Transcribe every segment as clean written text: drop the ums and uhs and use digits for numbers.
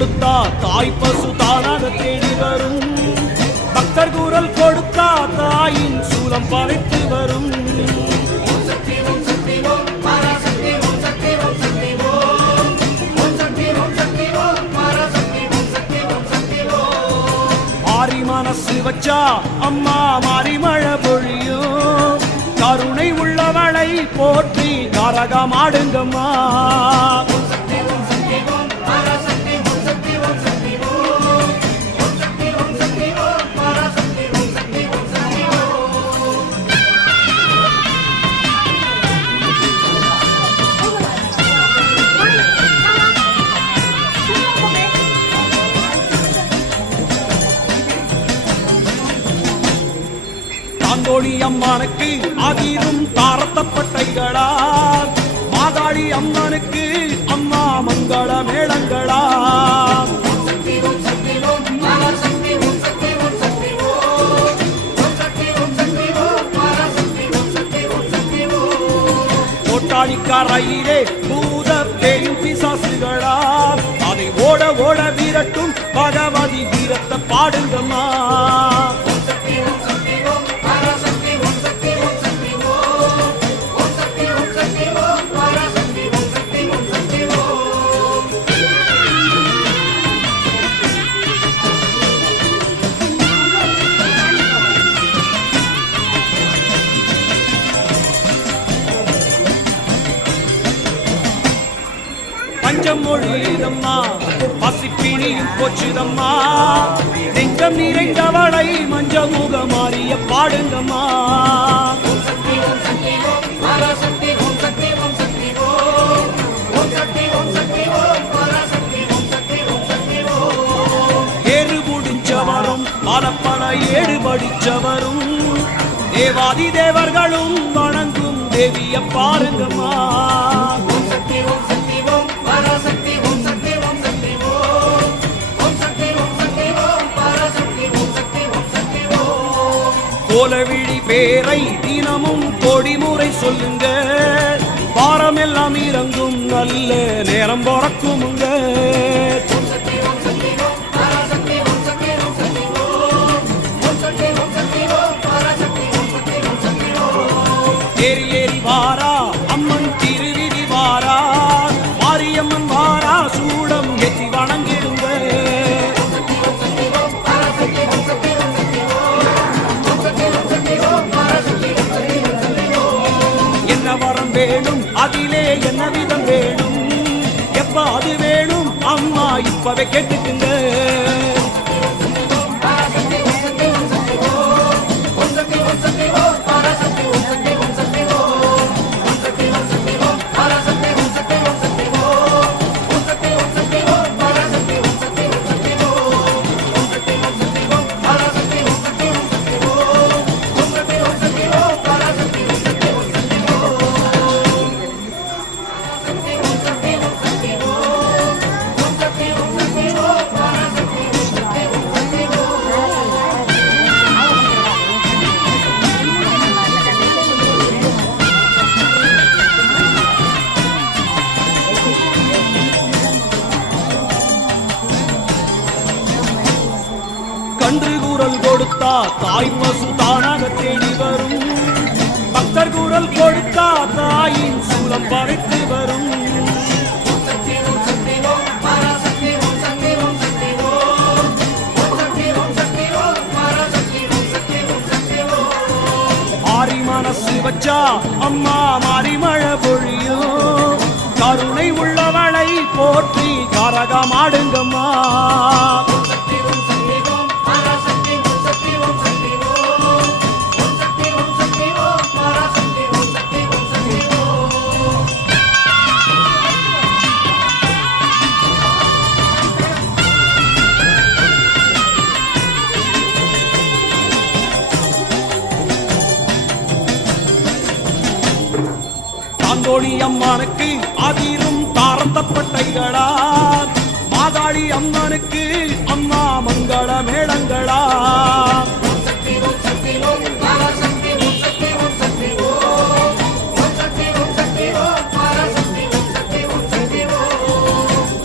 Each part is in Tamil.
கொடுத்தா தாய் பசு தானாக தேடி வரும். பக்தர் குரல் கொடுத்தா தாயின் சூலம் படைத்து வரும். மாறி மனசு வச்சா அம்மா மாறி மழை பொழியும். கருணை உள்ளவளை போற்றி கரகமாடுங்கம்மா. தாந்தோணி அம்மனுக்கு ஆகிரும் தாரத்தப்பட்டைகளா. மாதாளி அம்மனுக்கு அம்மா மங்கள மேளங்களா. கோட்டாளிக்காரையிலே பூத பேயும் பிசாசுகளா. அதை ஓட ஓட வீரட்டும் பகவதி வீரத்தை பாடுங்கம்மா. பஞ்சம் மொழிதம்மா பசிப்பினியும் போச்சுதம்மா. நெஞ்சம் நிறைந்தவளை மஞ்ச முகமாறிய பாடுங்கம்மா. ஏறு முடிச்சவரும் பல பல ஏடு படிச்சவரும் தேவாதி தேவர்களும் வணங்கும் தேவிய பாருங்கம்மா. கோலவிழி பேரை தினமும் கொடிமுறை சொல்லுங்க. பாரமெல்லாம் இறங்கும் நல்ல நேரம் பிறக்குமுங்க. ஏறி ஏறி வாரா அம்மன் திருவிதி வாரா. மாரியம்மன் வாரா சூடம் ஏற்றி வணங்கிடுங்க. என்ன வரம் வேணும் அதிலே என்ன விதம் வேணும். எப்ப அது வேணும் அம்மா இப்பவே கேட்டுக்குங்க. கன்று குரல் கொடுத்தா தாய் பசு தானாக தேடி வரும். பக்தர் குரல் கொடுத்தா தாயின் சூலம் படைத்து வரும். மாறி மனசு வச்சா அம்மா மாறி மழை பொழியும். கருணை உள்ளவளை போற்றி கரகமாடுங்கம்மா. தாந்தோணி அம்மனுக்கு ஆகிரும் தாரத்தப்பட்டைகளா. மாதாளி அம்மனுக்கு அம்மா மங்கள மேளங்களா.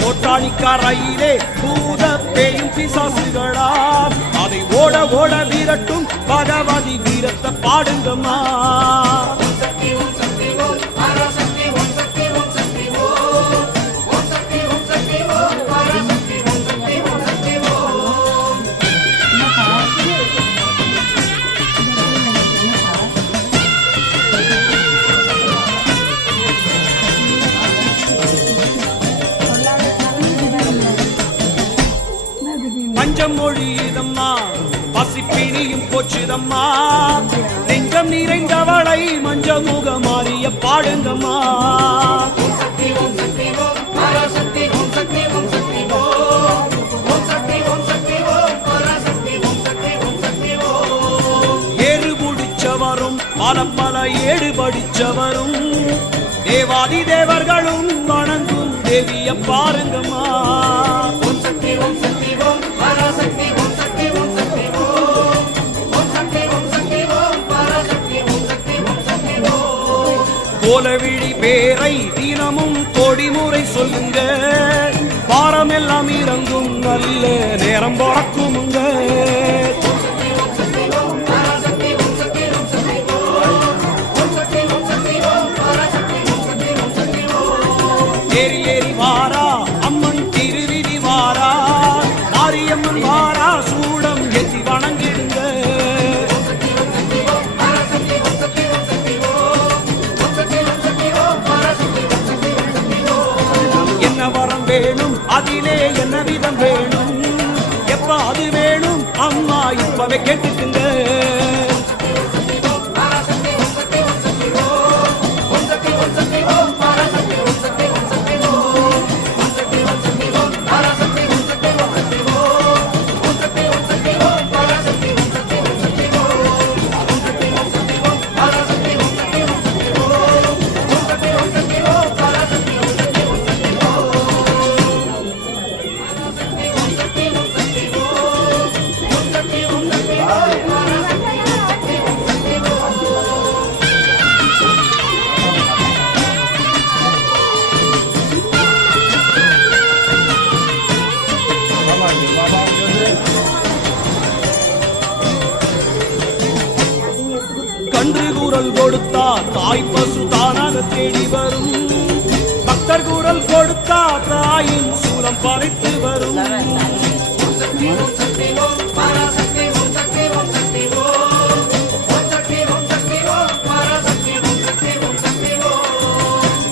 கோட்டாளிக்காரையிலே பூத பேயும் பிசாசுகளா அதை ஓட ஓட வீரட்டும் பகவதி வீரத்தை பாடுங்கம்மா. பஞ்சம் மொழியுதம்மா பசிப்பிணியும் போச்சுதம்மா நெஞ்சம் நிறைந்தவளை மஞ்ச முகமாறிய பாடுங்கம்மா. ஏறு முடிச்சவரும் பல பல ஏடு படிச்சவரும் தேவாதி தேவர்களும் வணங்கும் தேவிய பாருங்கம்மா. கோலவிழி பேரை தினமும் கொடிமுறை சொல்லுங்க பாரமெல்லாம் இறங்கும் நல்ல நேரம் பிறக்குமுங்க. ஏறி ஏறி வாரா அம்மன் திருவிதி வாரா மாரியம்மன் வாரா சூடம் எத்தி வணங்கிடுங்க. என்ன வரம் வேணும் அதிலே என்ன விதம் வேணும் எப்ப அது வேணும் அம்மா இப்பவே கேட்டுக்குங்க. கன்று குரல் கொடுத்தா தாய் பசு தானாக தேடி வரும் பக்தர் குரல் கொடுத்தா தாயின் சூலம் பறித்து வரும்.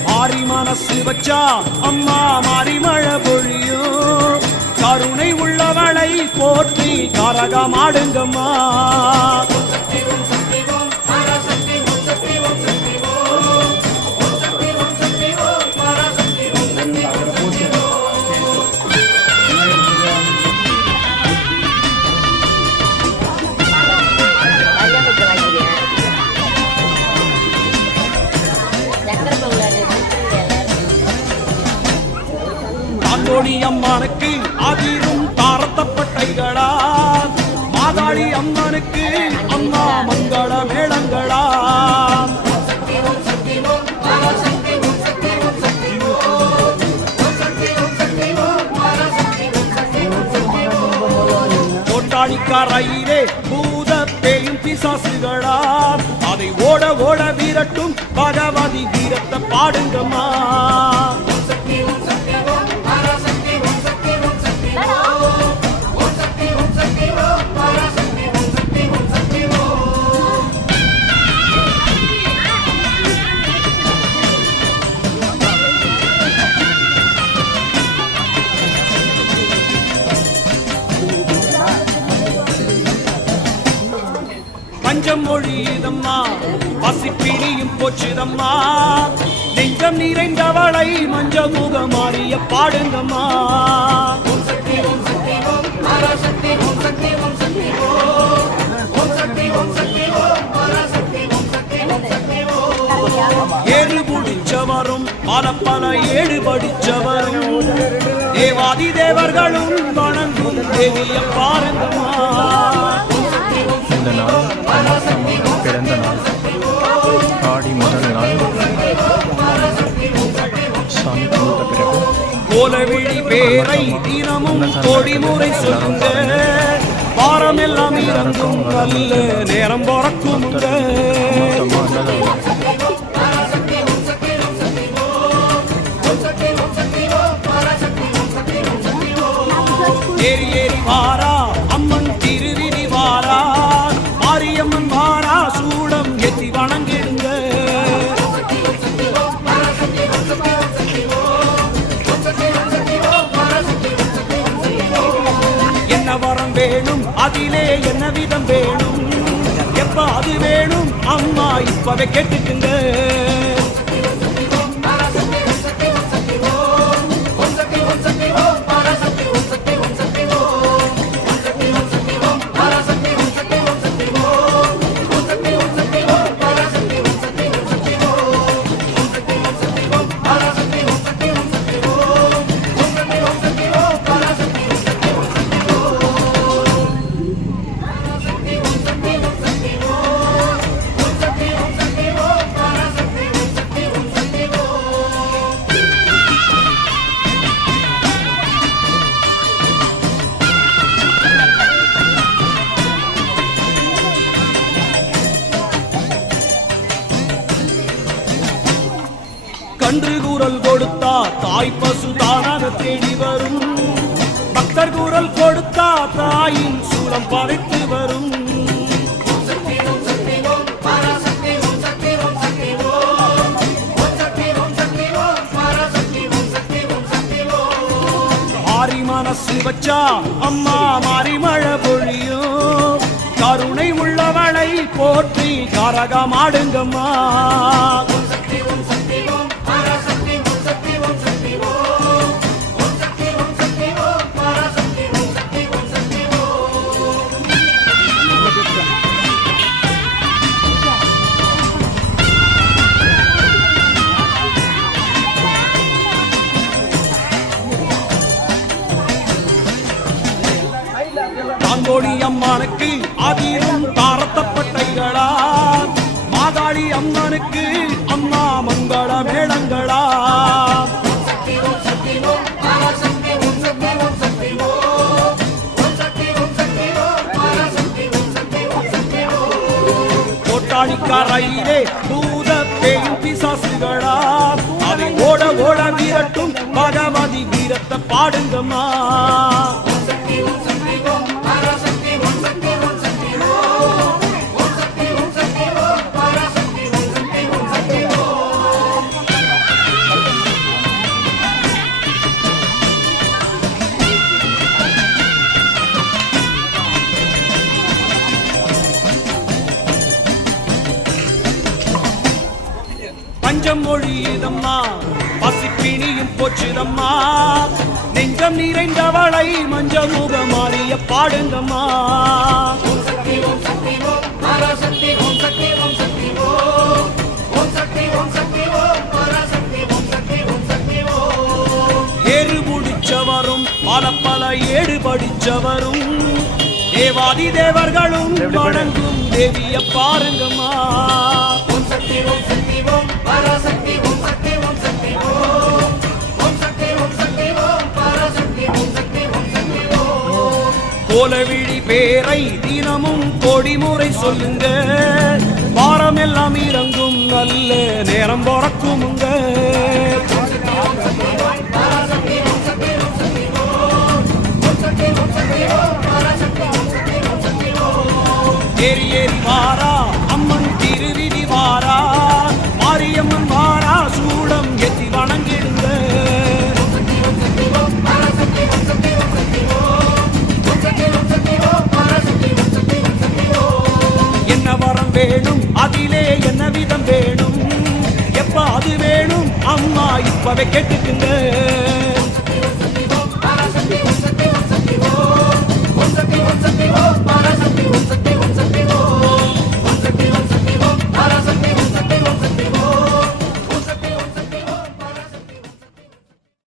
மாறி மனசு வச்சா அம்மா மாறி மழை பொழியும் கருணை உள்ளவளை போற்றி கரகமாடுங்கம்மா. தாந்தோணி அம்மனுக்கு அதிரும் தாரத்தப்பட்டைகளா மாதாளி அம்மனுக்கு அம்மா மங்கள மேளங்களா. கோட்டாளிக்காரையிலே பூத பேயும் பிசாசுகளா அதை ஓட ஓட வீரட்டும் பகவதி வீரத்தை பாடுங்கம்மா. பஞ்சம் மொழியுதம்மா பசிப்பிணியும் போச்சுதம்மா நெஞ்சம் நிறைந்தவளை மஞ்ச முகமாறிய பாடுங்கம்மா. ஏறு முடிச்சவரும் பல பல ஏடு படிச்சவரும் தேவாதி தேவர்களும் வணங்கும் தேவிய பாருங்கம்மா. இந்த நாள் அம்மா பிறந்த நாள் ஆடி முதல் நாள் சாமி கும்பிட்ட பிறகு கோலவிழி பேரை தினமும் கொடிமுறை சொல்லுங்க வாரமெல்லாம் இறங்கும் நல்ல நேரம் பிறக்குமுங்க ஏறி ஏறி வாரா அம்மன் திருவிழி வாரா மாரியம்மன் வாரா சூடம் எத்தி வணங்கிடுங்க என்ன வரம் வேணும் அதிலே என்ன விதம் வேணும் எப்ப அது வேணும் அம்மா இப்பவே கேட்டுக்குங்க கன்று கூறல் கொடுத்தா தாய் பசு தானாக தேடி வரும் பக்தர் கூறல் கொடுத்தா தாயின் சூலம் பறித்து வரும் மாறி மனசு வச்சா அம்மா மாறி மழை பொழியும் கருணை உள்ளவளை போற்றி கரகமாடுங்கம்மா தாங்கோடி அம்மனுக்கு அதிரும் தாரத்தப்பட்டைகளா மாதாளி அம்மனுக்கு அம்மா மங்கள மேளங்களா கோட்டாளிக்காரையிலே பூத பேயும் பிசாசுகளா அதை ஓட ஓட வீரட்டும் பகவதி வீரத்தை பாடுங்கம்மா பஞ்சம் மொழியுதம்மா பசிப்பிணியும் போச்சுதம்மா நெஞ்சம் நிறைந்தவளை மஞ்ச முகமாறிய பாடுங்கம்மா ஏறு முடிச்சவரும் பல பல ஏடு படிச்சவரும் தேவாதி தேவர்களும் வணங்கும் தேவிய பாருங்கம்மா கோலவிழி பேரை தினமும் கொடிமுறை சொல்லுங்க வாரமெல்லாம் இறங்கும் நல்ல நேரம் பிறக்குமுங்க ஏறி ஏறி வாரா அம்மன் திருவிழி வாரா மாரியம்மன் வாரா சூடம் எத்தி வணங்கிடுங்க என்ன வரம் வேணும் அதிலே என்ன விதம் வேணும் எப்ப அது வேணும் அம்மா இப்பவே கேட்டுக்குங்க